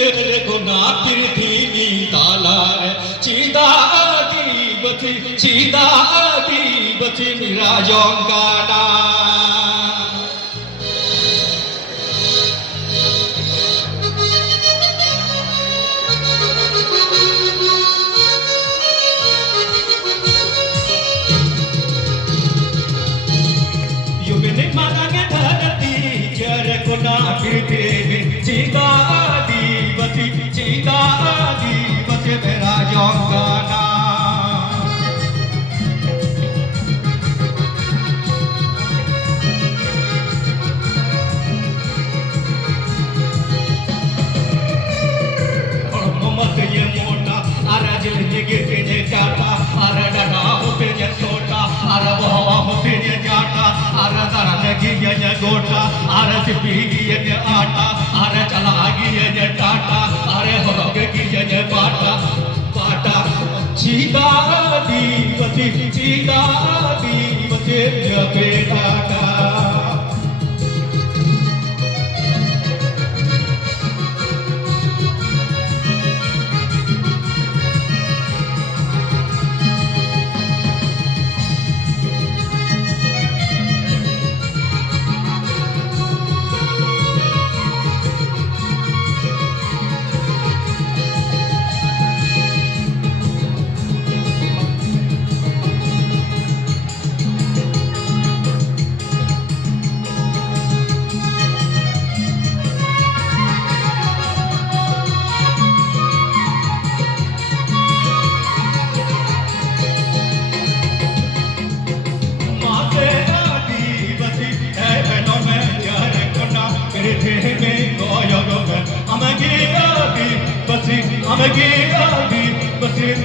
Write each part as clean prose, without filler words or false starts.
cere guna pirthi talar cida adibati mirajongkana Cita adibati mera jongkana Momat ye mota ara jil jige ye jata ara dada hote ye sota ara bawa hote ye jata ara dara lagi ye gota ara sipi ye aata ara chala gi ye tata are hoge gi ye pata cita adibati jage tata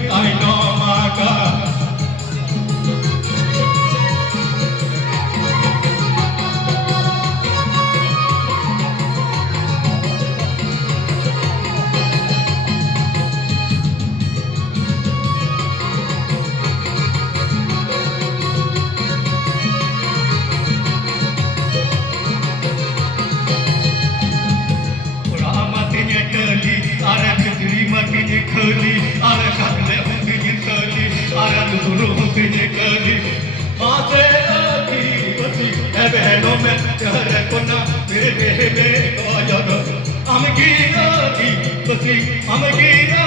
I know my God. Khali ara kakle hote khali ara duru hote khali maate adibati hai behno mein chehre kona mere goyar amgi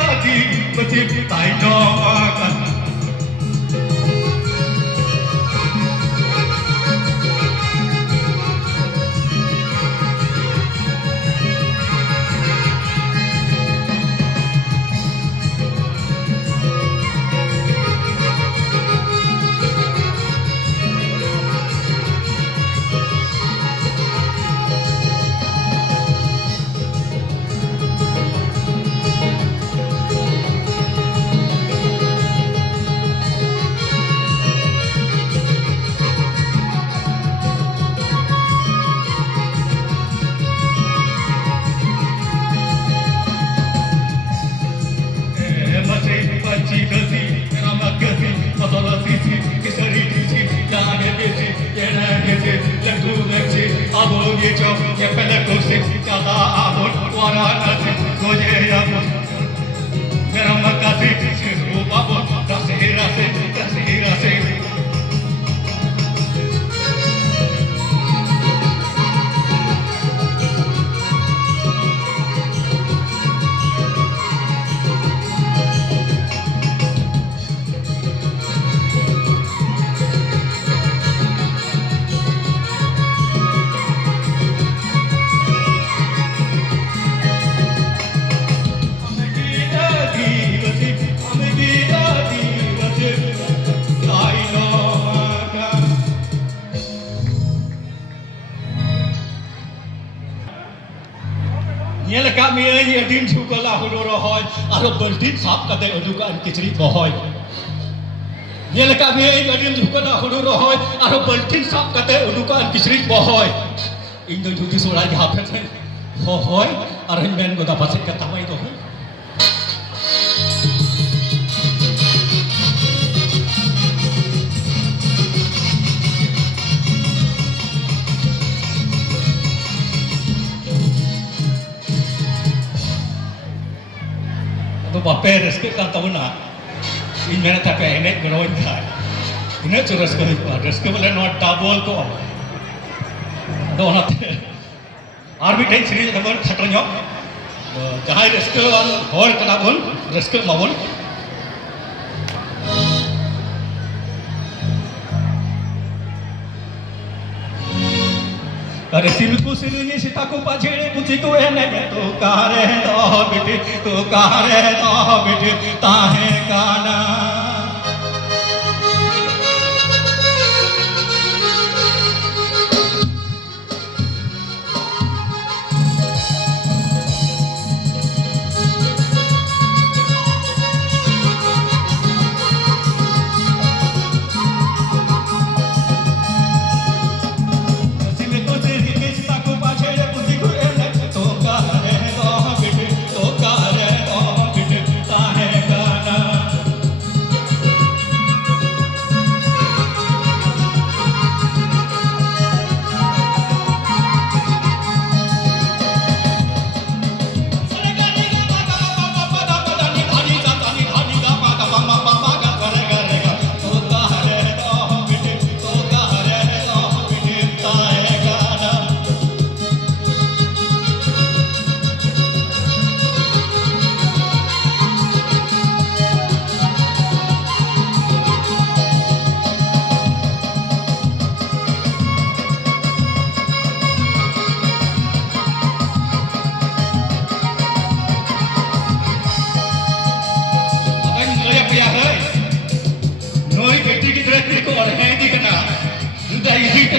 adibati tai no makan Nyala kami ini adin sukalah hulu rohoi, arab berdin sab kata adukan kicrit rohoi. Nyala kami ini adin sukalah hulu rohoi, arab berdin sab kata adukan kicrit rohoi. Ingin tujuh sulai hafat rohoi, arab men goda pasik kata mai rohoi. तो बापे रस्के kan tabuna इन मेहनत पे एने groin था इन्हें जो रस्के रस्के बोले not double को तो ओनाते आर भी टेन सीरीज नंबर खतरन्यो जहां रस्के और कना बोल रस्के माबोल अरे सिलकु सिलनी सीता को पाछेड़े पुथी को एने तो कारे दो बेटे तो कारे दो बेटे ताहे गाना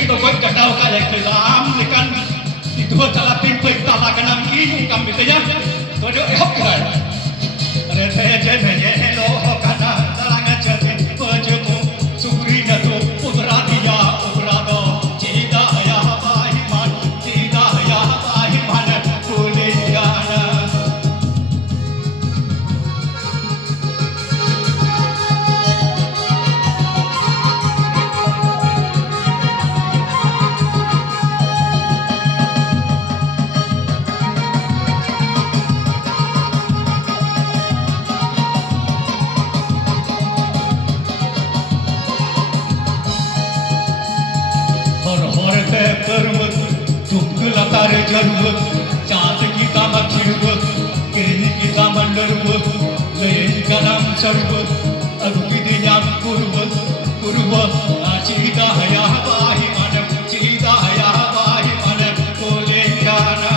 तो कोई कटाव का लेके आम लेकिन itu adalah pintu utama kenam ini kam bitanya to do hok kan are je lo kana talanga jati pajumu sukri na to udradiya udrado cida ya bahiman kulingana तारे जरूर चांद की तामा खिड़व किरनी की तामा नरव लेन का नाम सर्व अरुपी दियाम कुर्व आचीदा हया बाही मन चीदा हया बाही मन कोले जाना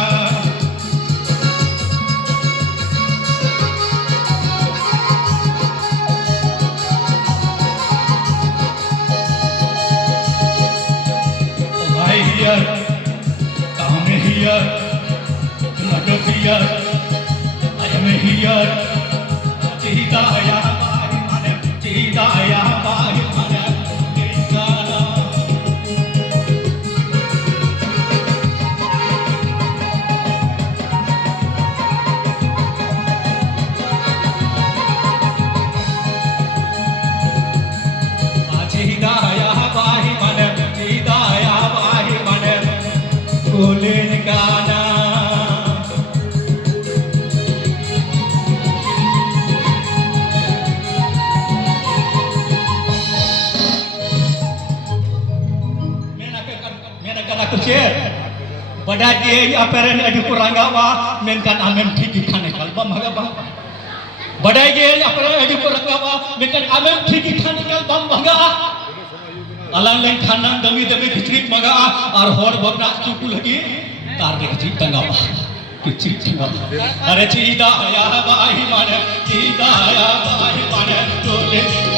भाई यार here, not here, I am here. Cita ya bahi mana, cita ya bahi mana, cita. Cita ya bahi mana, cita ya bahi mana, kule. Pada dia aparen adi kurangawa menkan amen thiki khane kalba magaba badai dia aparen adi kurangawa menkan amen thiki khane kalba maga alang lain khana dami khicrit maga ar hor bogna chukul lagi tar de khicrit tangawa khicrit tangawa are chida ya bahi mane chida ya bahi mane tole